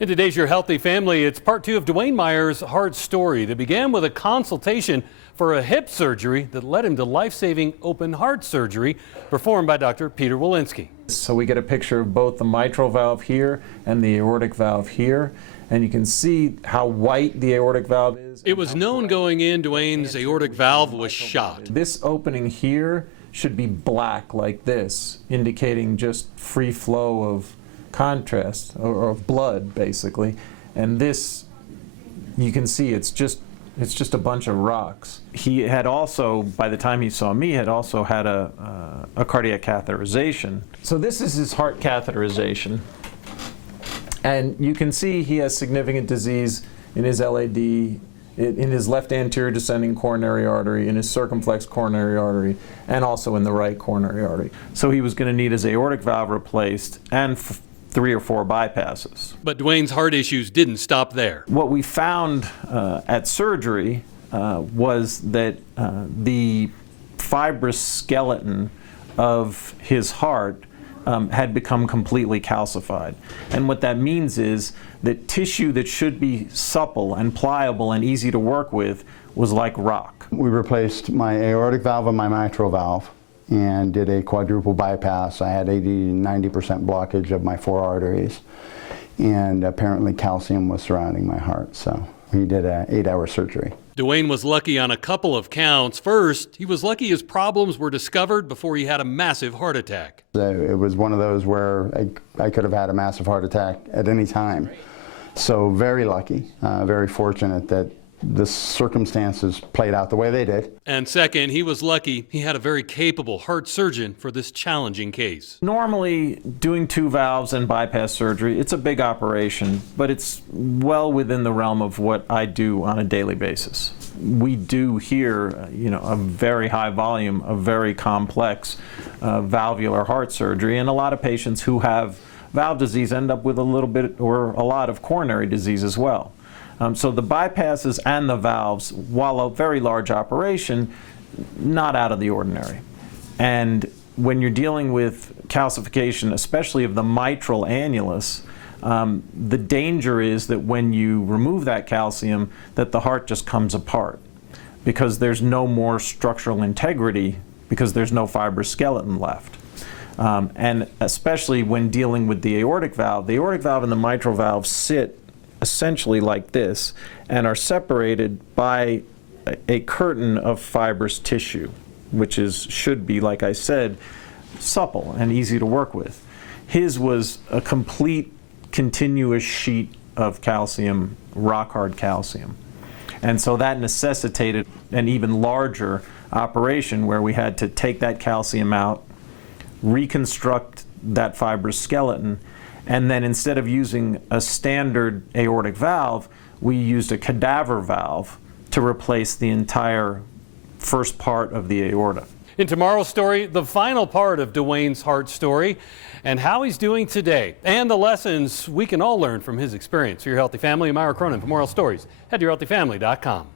In today's Your Healthy Family, it's part 2 of Duane Myers' heart story that began with a consultation for a hip surgery that led him to life-saving open heart surgery performed by Dr. Peter Walensky. So we get a picture of both the mitral valve here and the aortic valve here, and you can see how white the aortic valve is. It was known going in Duane's aortic valve was shot. This opening here should be black like this, indicating just free flow of contrast or of blood basically, and this you can see it's just a bunch of rocks. He had also, by the time he saw me, had also had a cardiac catheterization. So this is his heart catheterization, and you can see he has significant disease in his LAD, in his left anterior descending coronary artery, in his circumflex coronary artery, and also in the right coronary artery. So he was going to need his aortic valve replaced and 3 or 4 bypasses. But Duane's heart issues didn't stop there. What we found at surgery was that the fibrous skeleton of his heart had become completely calcified. And what that means is that tissue that should be supple and pliable and easy to work with was like rock. We replaced my aortic valve and my mitral valve and did a quadruple bypass. I had 80–90% blockage of my 4 arteries, and apparently calcium was surrounding my heart, so we did an 8-hour surgery. Duane was lucky on a couple of counts. First, he was lucky his problems were discovered before he had a massive heart attack. It was one of those where I could have had a massive heart attack at any time. So very lucky, very fortunate that the circumstances played out the way they did. And second, he was lucky he had a very capable heart surgeon for this challenging case. Normally, doing 2 valves and bypass surgery, it's a big operation, but it's well within the realm of what I do on a daily basis. We do here, a very high volume of very complex valvular heart surgery, and a lot of patients who have valve disease end up with a little bit or a lot of coronary disease as well. So the bypasses and the valves, while a very large operation, not out of the ordinary. And when you're dealing with calcification, especially of the mitral annulus, the danger is that when you remove that calcium, that the heart just comes apart because there's no more structural integrity because there's no fibrous skeleton left. And especially when dealing with the aortic valve and the mitral valve sit essentially like this and are separated by a curtain of fibrous tissue, which should be, like I said, supple and easy to work with. His was a complete continuous sheet of calcium, rock hard calcium. And so that necessitated an even larger operation where we had to take that calcium out, reconstruct that fibrous skeleton, and then instead of using a standard aortic valve, we used a cadaver valve to replace the entire first part of the aorta. In tomorrow's story, the final part of Duane's heart story and how he's doing today and the lessons we can all learn from his experience. For Your Healthy Family, I'm Ira Cronin. For more stories, head to yourhealthyfamily.com.